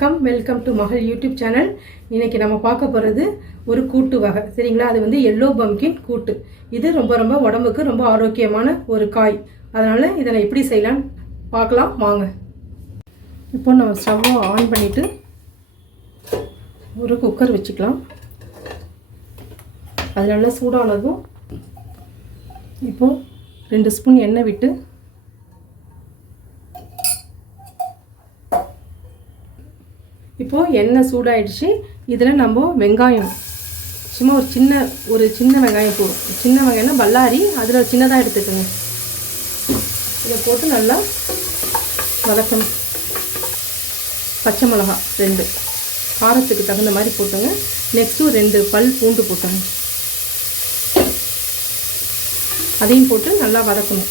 வணக்கம், welcome to மகள் YouTube channel. இன்னைக்கு நம்ம பார்க்க போகிறது ஒரு கூட்டு வகை. சரிங்களா? அது வந்து எல்லோ பம்கின் கூட்டு. இது ரொம்ப ரொம்ப உடம்புக்கு ரொம்ப ஆரோக்கியமான ஒரு காய். அதனால் இதை நான் எப்படி செய்யலான்னு பார்க்கலாம் வாங்க. இப்போ நம்ம ஸ்டவ்வை ஆன் பண்ணிவிட்டு ஒரு குக்கர் வச்சுக்கலாம். அது நல்லா சூடானதும் இப்போது 2 ஸ்பூன் எண்ணெய் விட்டு இப்போது எண்ணெய் சூடாயிடுச்சு. இதில் நம்ம வெங்காயம் சும்மா ஒரு சின்ன வெங்காயம் போடும். சின்ன வெங்காயம்னா பல்லாரி, அதில் சின்னதாக எடுத்துக்கோங்க. இதை போட்டு நல்லா வதக்கணும். பச்சை மிளகா 2 காரத்துக்கு தகுந்த மாதிரி போட்டுங்க. நெக்ஸ்ட்டு 2 பல் பூண்டு போட்டுங்க. அதையும் போட்டு நல்லா வதக்கணும்.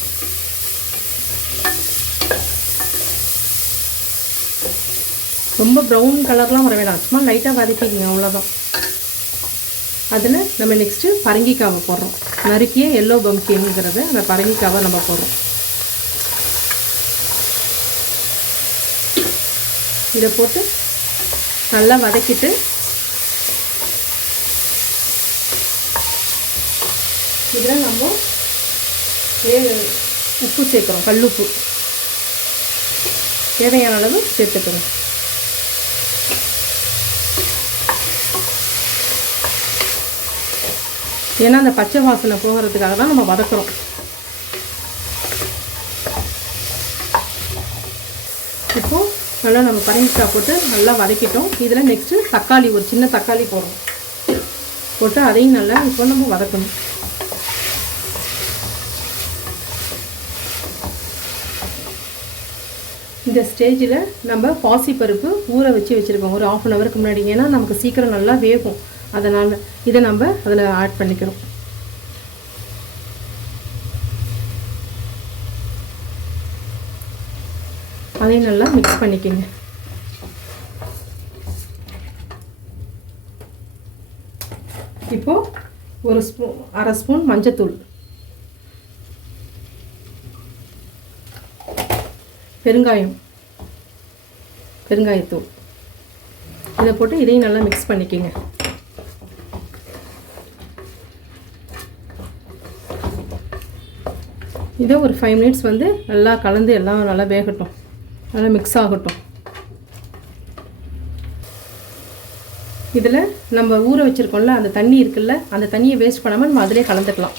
ரொம்ப ப்ரௌன் கலர்லாம் வர வேண்டாம், சும்மா லைட்டாக வதக்கிங்க, அவ்வளோதான். அதில் நம்ம நெக்ஸ்ட்டு பரங்கிக்காவை போடுறோம். நறுக்கிய எல்லோ பம்கின்ங்கிறத அந்த பரங்கிக்காவை நம்ம போடுறோம். இதை போட்டு நல்லா வதக்கிட்டு இதில் நம்ம உப்பு சேர்க்குறோம். கல்லுப்பு தேவையான அளவு சேர்த்துக்கிறோம். ஏன்னா அந்த பச்சை வாசனை போகிறதுக்காக தான் நம்ம வதக்குறோம். இப்போது நல்லா நம்ம பரங்கிக்காய் போட்டு நல்லா வதக்கிட்டோம். இதில் நெக்ஸ்ட்டு தக்காளி, ஒரு சின்ன தக்காளி போடுறோம். போட்டு அதையும் நல்லா இப்போ நம்ம வதக்கணும். இந்த ஸ்டேஜில் நம்ம பாசிப்பருப்பு ஊற வச்சுருக்கோம் ஒரு 1/2 hourக்கு முன்னாடி. ஏன்னா நமக்கு சீக்கிரம் நல்லா வேகும், அதனால் இதை நம்ம அதில் ஆட் பண்ணிக்கிறோம். அதையும் நல்லா மிக்ஸ் பண்ணிக்கோங்க. இப்போது ஒரு ஸ்பூன், 1/2 ஸ்பூன் மஞ்சத்தூள், பெருங்காயத்தூள் இதை போட்டு இதையும் நல்லா மிக்ஸ் பண்ணிக்கோங்க. இதை ஒரு 5 minutes வந்து நல்லா கலந்து எல்லாம் நல்லா வேகட்டும், நல்லா மிக்ஸ் ஆகட்டும். இதில் நம்ம ஊற வச்சுருக்கோம்ல அந்த தண்ணி இருக்குல்ல, அந்த தண்ணியை வேஸ்ட் பண்ணாமல் நம்ம அதிலே கலந்துக்கலாம்.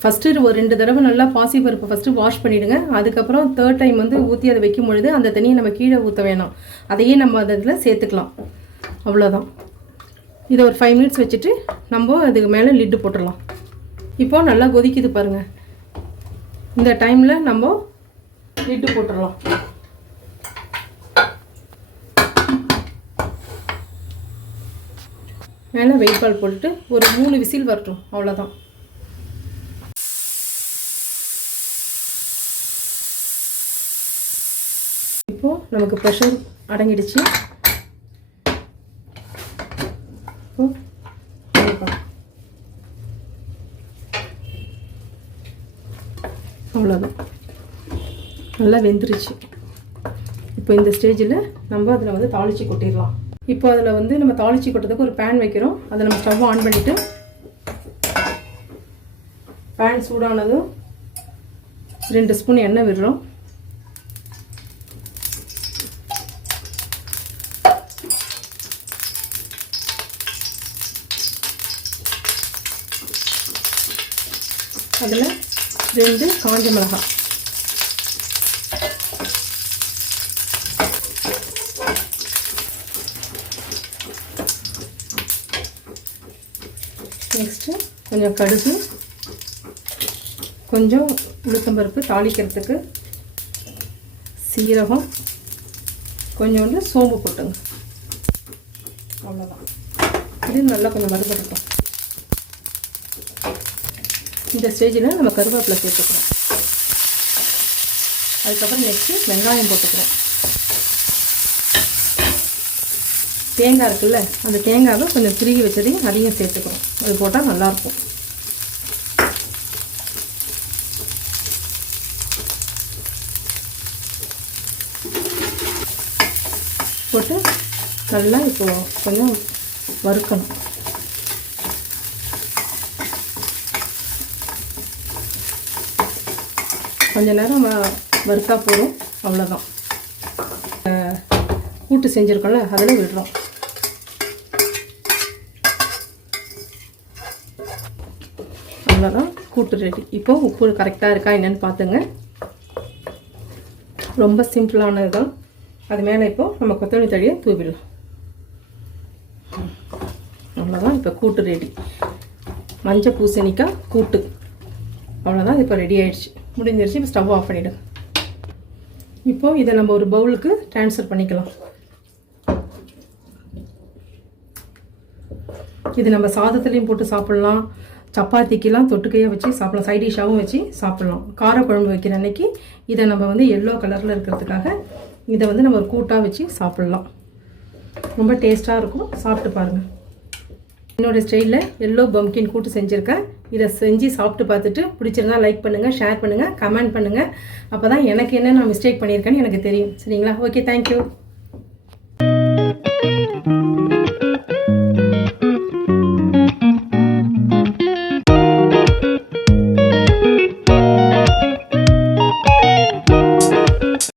ஃபஸ்ட்டு ஒரு 2 தடவை நல்லா பாசிப்பருப்பு ஃபஸ்ட்டு வாஷ் பண்ணிவிடுங்க. அதுக்கப்புறம் 3rd டைம் வந்து ஊற்றி அதை வைக்கும் பொழுது அந்த தண்ணியை நம்ம கீழே ஊற்ற வேணாம், அதையே நம்ம அதில் சேர்த்துக்கலாம். அவ்வளோதான். இதை ஒரு 5 minutes வச்சுட்டு நம்ம அதுக்கு மேலே லிட்டு போட்டுடலாம். இப்போது நல்லா கொதிக்குது பாருங்கள். இந்த டைமில் நம்ம லிட்டு போட்டுடலாம். மேலே வெயிட் பால் போட்டுட்டு ஒரு 3 விசில் வரட்டும், அவ்வளோதான். இப்போது நமக்கு ப்ரெஷர் அடங்கிடுச்சு. அவ்வளோதான், நல்லா வெந்துருச்சு. இப்போ இந்த ஸ்டேஜில் நம்ம அதில் வந்து தாளித்து கொட்டிடலாம். இப்போ அதில் வந்து நம்ம தாளித்து கொட்டுறதுக்கு ஒரு பேன் வைக்கிறோம். அதை நம்ம ஸ்டவ் ஆன் பண்ணிவிட்டு பேன் சூடானதும் 2 ஸ்பூன் எண்ணெய் விடுறோம். அதில் 2 காஞ்ச மிளகாய், நெக்ஸ்ட்டு கொஞ்சம் கடுகு, கொஞ்சம் உளுத்தம்பருப்பு தாளிக்கிறதுக்கு, சீரகம், கொஞ்சோண்டு சோம்பு போட்டுங்க. அவ்வளோதான். இது நல்லா கொஞ்சம் வறுபடட்டும். இந்த ஸ்டேஜில் நம்ம கருவேப்பிலை சேர்த்துக்கிறோம். அதுக்கப்புறம் நெக்ஸ்ட்டு வெங்காயம் போட்டுக்கிறோம். தேங்காய் இருக்குல்ல, அந்த தேங்காவை கொஞ்சம் திருகி வச்சதையும் அதையும் சேர்த்துக்கிறோம். அது போட்டால் நல்லாயிருக்கும். போட்டு நல்லா இப்போது கொஞ்சம் வறுக்கணும். கொஞ்ச நேரம் வறுத்தா போதும், அவ்வளோதான். கூட்டு செஞ்சுருக்கோம்ல அதில் விடுறோம். அவ்வளோதான், கூட்டு ரெடி. இப்போ உப்பு கரெக்டாக இருக்கா என்னென்னு பார்த்துங்க. ரொம்ப சிம்பிளானது தான். அது மேலே இப்போது நம்ம கொத்தமல்லி தழையை தூவிடலாம். அவ்வளோதான், இப்போ கூட்டு ரெடி. மஞ்சள் பூசணிக்காய் கூட்டு அவ்வளோதான். இப்போ ரெடி ஆகிடுச்சு, முடிஞ்சிருச்சு. இப்போ ஸ்டவ் ஆஃப் பண்ணிவிடுங்க. இப்போது இதை நம்ம ஒரு பவுலுக்கு ட்ரான்ஸ்ஃபர் பண்ணிக்கலாம். இது நம்ம சாதத்துலேயும் போட்டு சாப்பிட்லாம், சப்பாத்திக்கெலாம் தொட்டுக்கையாக வச்சு சாப்பிட்லாம், சைட் டிஷ்ஷாகவும் வச்சு சாப்பிட்லாம். காரக்குழம்பு வைக்கிற அன்னைக்கு இதை நம்ம வந்து எல்லோ கலரில் இருக்கிறதுக்காக இதை வந்து நம்ம ஒரு கூட்டாக வச்சு சாப்பிட்லாம். ரொம்ப டேஸ்ட்டாக இருக்கும், சாப்பிட்டு பாருங்கள். என்னோடய ஸ்டைலில் எல்லோ பம்கின் கூட்டு செஞ்சுருக்கேன். இதை செஞ்சு சாப்பிட்டு பார்த்துட்டு பிடிச்சிருந்தா லைக் பண்ணுங்கள், ஷேர் பண்ணுங்கள், கமெண்ட் பண்ணுங்கள். அப்போ தான் எனக்கு என்ன நான் மிஸ்டேக் பண்ணியிருக்கேன்னு எனக்கு தெரியும். சரிங்களா? Okay, thank you.